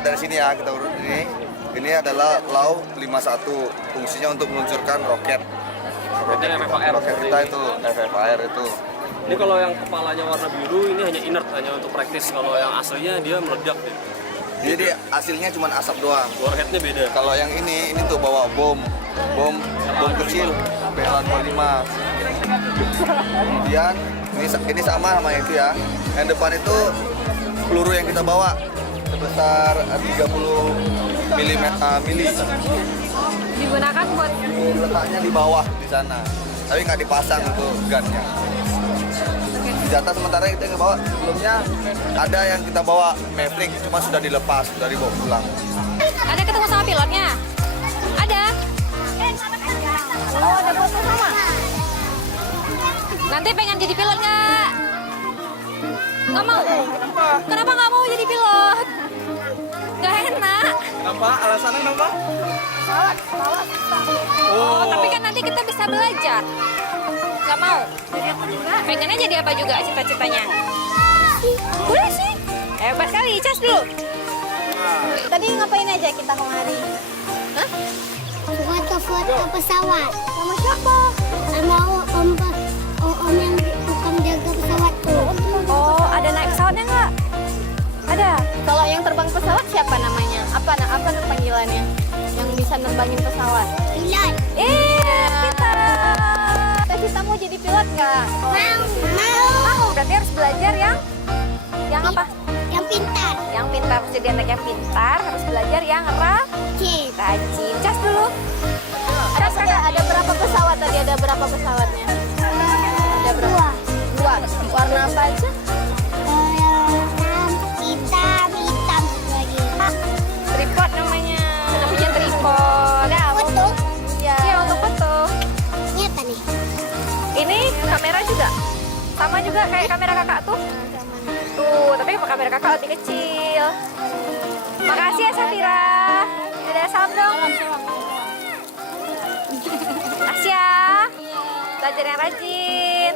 pertama dari sini ya, kita urut ini. Ini adalah Lau 51, fungsinya untuk meluncurkan roket. Roket kita itu FFIR itu. Ini kalau yang kepalanya warna biru ini hanya inert, hanya untuk praktis. Kalau yang aslinya dia meledak deh. Jadi hasilnya cuma asap doang. Warheadnya beda. Kalau yang ini tuh bawa bom kecil BL-25. Kemudian ini sama itu ya. Yang depan itu peluru yang kita bawa sebesar 30 mili. Digunakan buat Letaknya di bawah di sana, tapi nggak dipasang untuk gunnya. Senjata sementara kita yang bawa sebelumnya ada yang kita bawa Maverick, cuma sudah dilepas, sudah dibawa pulang. ada ketemu sama pilotnya. Ada. Oh, ada foto sama. Nanti pengen jadi pilot nggak? Nggak mau. Kenapa nggak mau jadi pilot? Nggak enak. Kenapa? Alasannya kenapa? Oh, tapi kan nanti kita bisa belajar. Nggak mau. Pengennya jadi apa juga cita-citanya? Boleh sih. Hebat kali, cas dulu. Tadi ngapain aja kita kemari? Hah? Foto-foto pesawat. Sama siapa? Sama om yang tukang jaga pesawat tuh. Oh, ada naik pesawatnya nggak? Ada. Kalau yang terbang pesawat siapa namanya? Apa panggilannya? Yang bisa nerbangin pesawat? Pilot. Kita. Kita mau jadi pilot nggak? Mau. Berarti harus belajar yang apa? Yang pintar. Yang pintar, harus jadi anak yang pintar, harus belajar yang rajin. Cas dulu. Ada berapa pesawat tadi? Ada berapa pesawatnya? Ada berapa? Dua. Warna apa aja? Hitam lagi. Tripod namanya. Namanya tripod. Foto? Iya, untuk foto. Ini apa nih? Ini kamera juga. Sama juga kayak kamera kakak tuh. Tuh, tapi kamera kakak lebih kecil. Makasih ya Safira. Ada salam dong. Makasih ya. Belajar yang rajin.